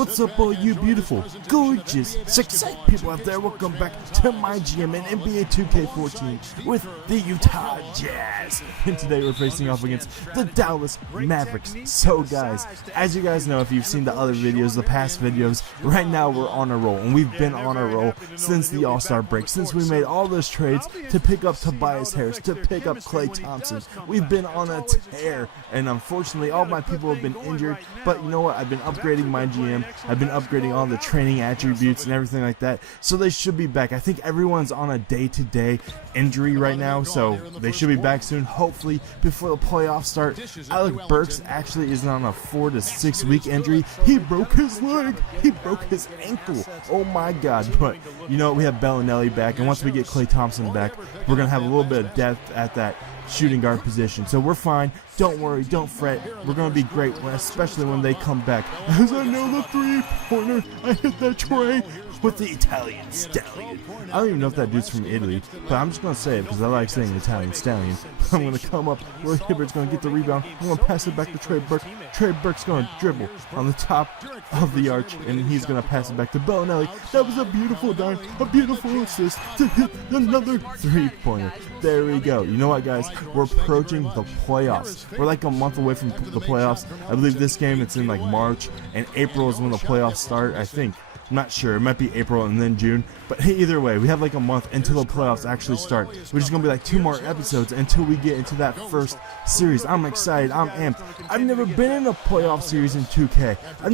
What's up, all you beautiful, gorgeous, sexy people out there? Welcome back to MyGm and NBA 2K14 with the Utah Jazz. And today we're facing off against the Dallas Mavericks. So guys, as you guys know, if you've seen the other videos, the past videos, right now we're on a roll. And we've been on a roll since the All-Star break, since we made all those trades to pick up Tobias Harris, to pick up Klay Thompson. We've been on a tear, and unfortunately all my people have been injured. But you know what? I've been upgrading my GM. I've been upgrading all the training attributes and everything like that, so they should be back. I think everyone's on a day-to-day injury right now, so they should be back soon, hopefully before the playoffs start. Alec Burks actually is on a 4 to 6 week injury. He broke his leg. He broke his ankle. Oh my god. But you know, we have Bellinelli back, and once we get Klay Thompson back, we're gonna have a little bit of depth at that shooting guard position, so we're fine. Don't worry, don't fret. We're gonna be great, especially when they come back. As I know the three-pointer, I hit that tray with the Italian Stallion. I don't even know if that dude's from Italy, but I'm just gonna say it because I like saying Italian Stallion. I'm gonna come up. Roy Hibbert's gonna get the rebound. I'm gonna pass it back to Trey Burke. Trey Burke's gonna dribble on the top of the arch, and he's gonna pass it back to Bellinelli. That was a beautiful dime, a beautiful assist to hit another three-pointer. There we go. You know what, guys? We're approaching the playoffs. We're like a month away from the playoffs. I believe this game, it's in like March, and April is when the playoffs start, I think. I'm not sure. It might be April and then June. But either way, we have like a month until the playoffs actually start, which is going to be like 2 more episodes until we get into that first series. I'm excited. I'm amped. I've never been in a playoff series in 2K. I've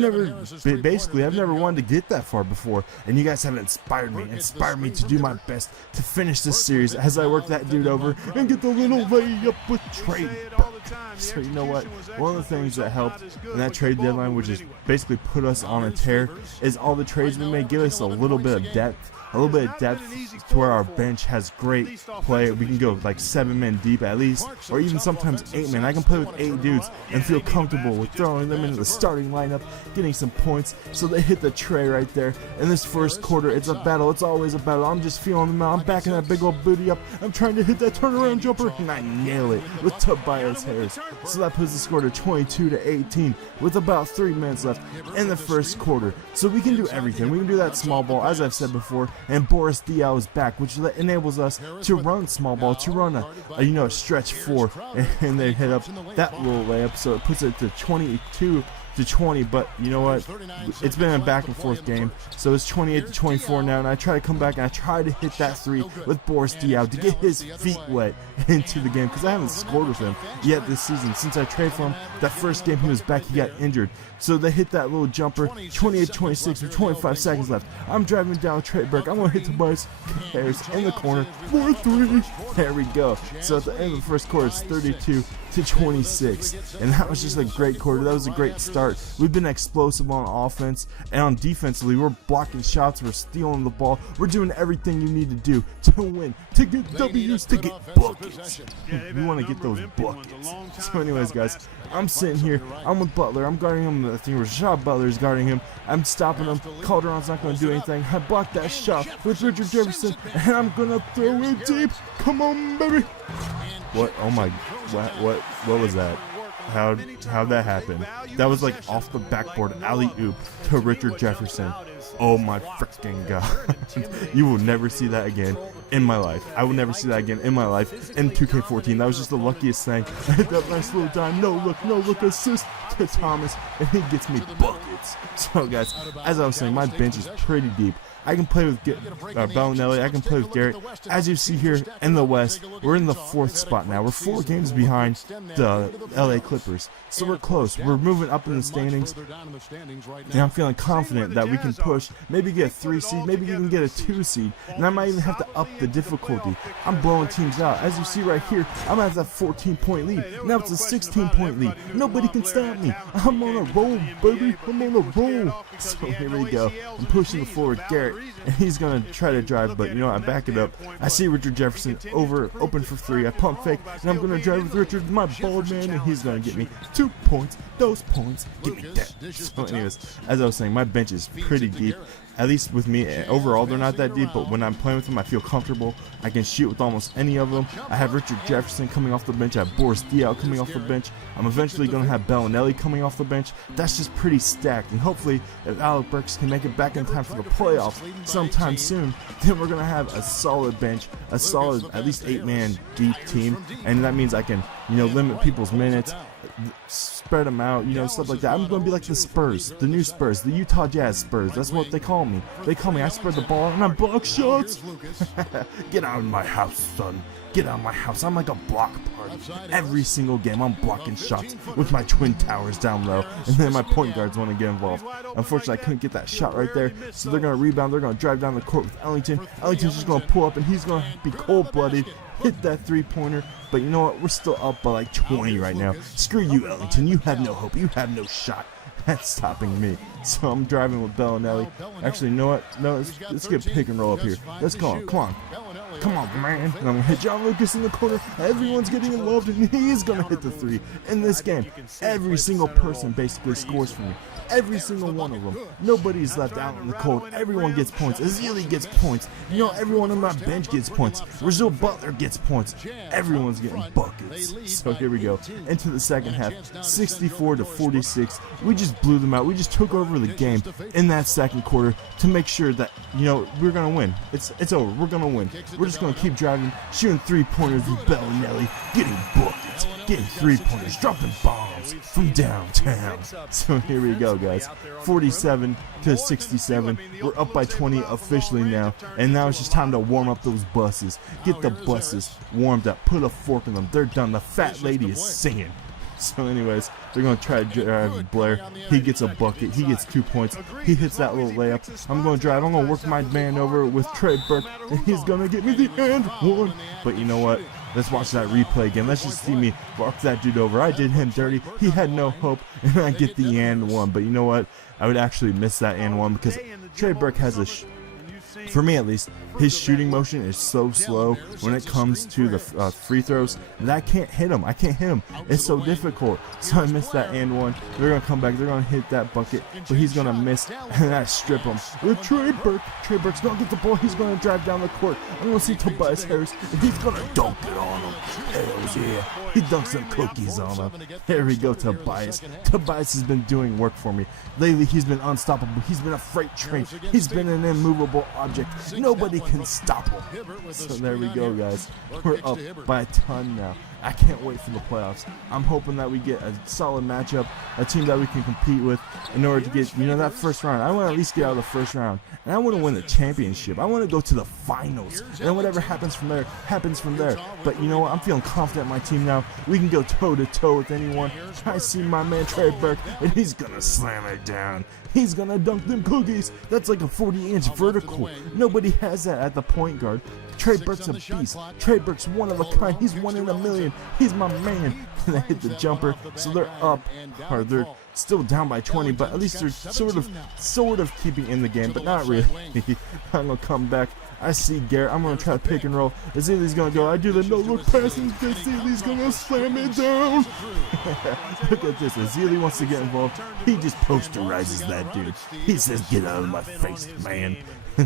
never wanted to get that far before. And you guys have inspired me to do my best to finish this series as I work that dude over and get the little layup with trade. So you know what? One of the things that helped in that trade deadline, which is basically put us on a tear, is all the trades we made give us a little bit of depth. A little bit of depth to where our bench has great play. We can go like 7 men deep at least, or even sometimes 8 men. I can play with 8 dudes and feel comfortable with throwing them into the starting lineup, getting some points. So they hit the tray right there. In this first quarter, it's a battle. It's always a battle. I'm just feeling them out. I'm backing that big old booty up. I'm trying to hit that turnaround jumper, and I nail it with Tobias Harris. So that puts the score to 22 to 18 with about 3 minutes left in the first quarter. So we can do everything. We can do that small ball, as I've said before. And Boris Diaw is back, which enables us to run small ball, to run a stretch 4, and they hit up that little layup, so it puts it to 22 to 20. But you know what? It's been a back and forth game, so it's 28 to 24 now, and I try to come back and I try to hit that 3 with Boris Diaw to get his feet wet into the game, because I haven't scored with him yet this season. Since I traded for him, that first game he was back, he got injured. So they hit that little jumper, 28-26 with 25 seconds left. I'm driving down Trey Burke. I'm going to hit Tobias Harris in the corner for 3. There we go. So at the end of the first quarter, it's 32 to 26. And that was just a great quarter. That was a great start. We've been explosive on offense, and on defensively, we're blocking shots, we're stealing the ball. We're doing everything you need to do to win, to get W's, to get buckets. You want to get those buckets. So anyways, guys, I'm sitting here. I'm with Butler. I'm guarding him. I think Rashad Butler is guarding him. I'm stopping him. Calderon's not going to do anything. I blocked that shot with Richard Jefferson, and I'm going to throw it deep. Come on, baby. What? Oh my, what was that? How'd that happen? That was like off the backboard alley-oop to Richard Jefferson. Oh my freaking god. You will never see that again in my life. I will never see that again in my life in 2K14. That was just the luckiest thing. I hit that nice little dime, no look assist to Thomas, and he gets me buckets. So guys, as I was saying, my bench is pretty deep. I can play with Bellinelli. I can play with Garrett. As you see here in the West, we're in the 4th spot now. We're 4 games behind the LA Clippers. So we're close. We're moving up in the standings. And I'm feeling confident that we can push, maybe get a 3 seed, maybe even get a 2 seed. And I might even have to up the difficulty. I'm blowing teams out. As you see right here, I'm at that 14-point lead. Now it's a 16-point lead. Nobody can stop me. I'm on a roll, baby. I'm on a roll. So here we go. I'm pushing the forward Garrett, and he's going to try to drive, but you know, I back it up. I see Richard Jefferson open for 3. I pump fake, and I'm going to drive with Richard, my bald man, and he's going to get me 2 points. Those points get me that. So anyways, as I was saying, my bench is pretty deep. at least with me, overall they're not that deep, but when I'm playing with them I feel comfortable. I can shoot with almost any of them. I have Richard Jefferson coming off the bench, I have ByLawrie out coming off the bench. I'm eventually going to have ByLawrie coming off the bench. That's just pretty stacked, and hopefully if Alec Burks can make it back in time for the playoffs sometime soon, then we're going to have a solid bench, a solid at least 8-man deep team, and that means I can, you know, limit people's minutes, spread them out, you know, stuff like that. I'm going to be like the Spurs, the new Spurs, the Utah Jazz Spurs. That's what they call me. They call me, I spread the ball and I block shots. Get out of my house, son. Get out of my house. I'm like a block party. Every single game I'm blocking shots with my twin towers down low, and then my point guards want to get involved. Unfortunately, I couldn't get that shot right there, so they're going to rebound. They're going to drive down the court with Ellington. Ellington's just going to pull up, and he's going to be cold-blooded, hit that three-pointer. But you know what? We're still up by like 20 right now. Screw you, Ellington. You have no hope. You have no shot. That's stopping me. So I'm driving with ByLawrie. Actually, you know what? No, let's get pick and roll up here. Let's go on. Come on. Come on, man. And I'm going to hit John Lucas in the corner. Everyone's getting involved, and he's going to hit the three. In this game, every single person basically scores for me. Every single one of them. Nobody's left out in the cold. Everyone gets points. Azili gets points. You know, everyone on my bench gets points. Rizzo Butler gets points. Everyone's getting buckets. So here we go. Into the second half. 64-46. We just blew them out. We just took over the game in that second quarter to make sure that, you know, we're going to win. It's over. We're going to win. We're just going to keep driving, shooting three-pointers with ByLawrie, getting buckets, getting three-pointers, dropping bombs from downtown. So here we go, guys. 47-67. We're up by 20 officially now, and now it's just time to warm up those buses. Get the buses warmed up. Put a fork in them. They're done. The fat lady is singing. So anyways, they're going to try to drive Blair. He gets a bucket. He gets 2 points. He hits that little layup. I'm going to drive. I'm going to work my man over with Trey Burke, and he's going to get me the and one. But you know what? Let's watch that replay again. Let's just see me walk that dude over. I did him dirty. He had no hope, and I get the and one. But you know what? I would actually miss that and one because Trey Burke has a for me at least, his shooting motion is so slow when it comes to the free throws that I can't hit him. I can't hit him. It's so difficult. So I missed that and one. They're going to come back. They're going to hit that bucket, but he's going to miss, and I strip him. With Trey Burke. Trey Burke's going to get the ball. He's going to drive down the court. I'm going to see Tobias Harris, and he's going to dunk it on him. Hells yeah. He dunks some cookies on him. There we go, Tobias. Tobias has been doing work for me. Lately, he's been unstoppable. He's been a freight train. He's been an immovable object. Nobody can stop him. So there we go, guys. We're up by a ton now. I can't wait for the playoffs. I'm hoping that we get a solid matchup, a team that we can compete with in order to get, you know, that first round. I want to at least get out of the first round, and I want to win the championship. I want to go to the finals, and then whatever happens from there, happens from there. But you know what? I'm feeling confident in my team now. We can go toe-to-toe with anyone. I see my man Trey Burke, and he's going to slam it down. He's going to dunk them cookies. That's like a 40-inch vertical. Nobody has that at the point guard. Trey Burke's a beast. Trey Burke's one of a kind. He's one in a million. He's my man. And they hit the jumper, so they're up, or they're still down by 20, but at least they're sort of keeping in the game, but not really. I'm going to come back. I see Garrett. I'm going to try to pick and roll. Azili's going to go. I do the no-look pass, and Azili's going to slam it down. Look at this. Azili wants to get involved. He just posterizes that dude. He says, get out of my face, man.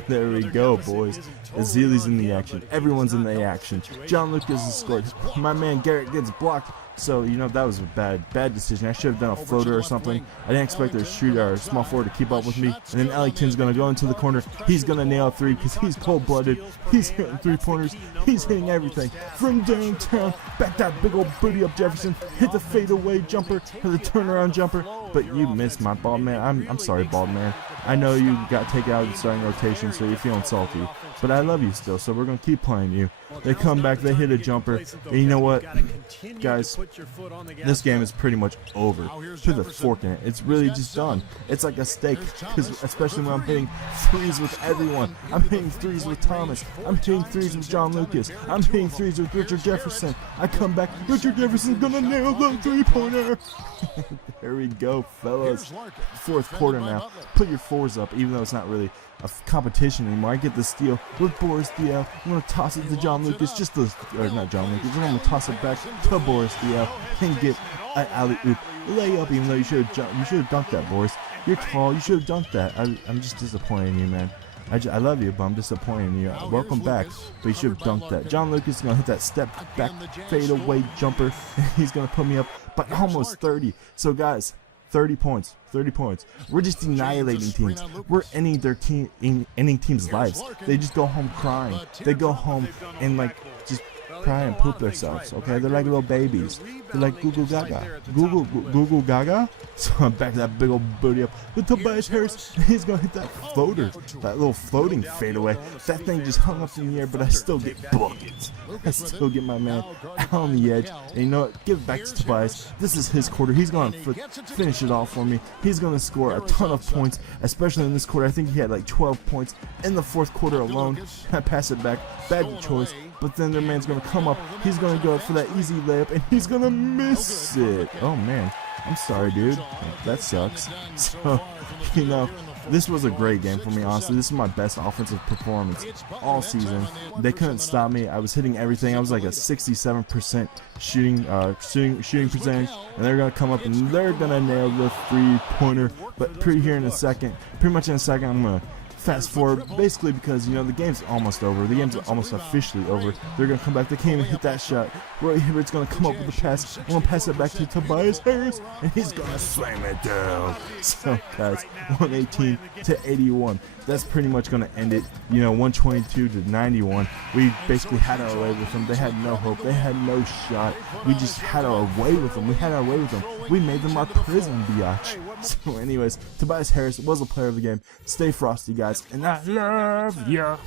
There we go, boys. Azili's in the action. Everyone's in the action. John Lucas is scored. My man Garrett gets blocked. So, you know, that was a bad decision. I should have done a floater or something. I didn't expect their shooter or small forward to keep up with me. And then Ellington's going to go into the corner. He's going to nail a three because he's cold-blooded. He's hitting three-pointers. He's hitting everything. From downtown, back that big old booty up Jefferson. Hit the fadeaway jumper or the turnaround jumper. But you missed my bald man. I'm sorry, bald man. I know you got taken out of the starting rotation, so you're feeling salty. But I love you still, so we're going to keep playing you. They come back, they hit a jumper. And you know what, guys? This game is pretty much over. To the fork in it. It's really just done. It's like a steak, because especially when I'm hitting threes with everyone. I'm hitting threes with Thomas. I'm hitting threes with John Lucas. I'm hitting threes with Richard Jefferson. I come back. Richard Jefferson's going to nail the three-pointer. There we go, fellas. Fourth quarter now. Put your fours up, even though it's not really a competition anymore. I get the steal with ByLawrie. I'm going to toss it to John Lucas, not John Lucas. I'm going to toss it back to ByLawrie and get an alley-oop layup, even though you should have dunked that, boys. You're tall. You should have dunked that. I'm just disappointed in you, man. I love you, but I'm disappointed in you. Welcome back, but you should have dunked that. John Lucas is going to hit that step back fadeaway jumper, and he's going to put me up by almost 30. So, guys, 30 points. 30 points. We're just annihilating teams. We're ending their ending teams' lives. They just go home crying. They go home and, like, just cry and poop themselves, okay? They're like little babies. They're like Google Gaga. Google Gaga? So I'm back to that big old booty up with Tobias Harris. He's going to hit that floater, that little floating fadeaway. That thing just hung up in the air, but I still get buckets. I still get my man out on the edge. And you know what? Give it back to Tobias. This is his quarter. He's going to finish it off for me. He's going to score a ton of points, especially in this quarter. I think he had like 12 points in the fourth quarter alone. I pass it back. Bad choice. But then their man's going to come up. He's going to go for that easy layup, and he's going to miss it. Oh, man. I'm sorry, dude. That sucks. So, you know, this was a great game for me, honestly. This is my best offensive performance all season. They couldn't stop me. I was hitting everything. I was like a 67% shooting percentage, and they're going to come up, and they're going to nail the three-pointer. But pretty much in a second, I'm going to fast forward, basically because, you know, the game's almost over. The game's almost officially over. They're going to come back. They can't even hit that shot. Roy Hibbert's going to come up with the pass. I'm going to pass it back to Tobias Harris, and he's going to slam it down. So, guys, 118 to 81. That's pretty much going to end it. You know, 122 to 91. We basically had our way with them. They had no hope. They had no shot. We just had our way with them. We made them our prison, biatch. So, anyways, Tobias Harris was a player of the game. Stay frosty, guys, and I love ya.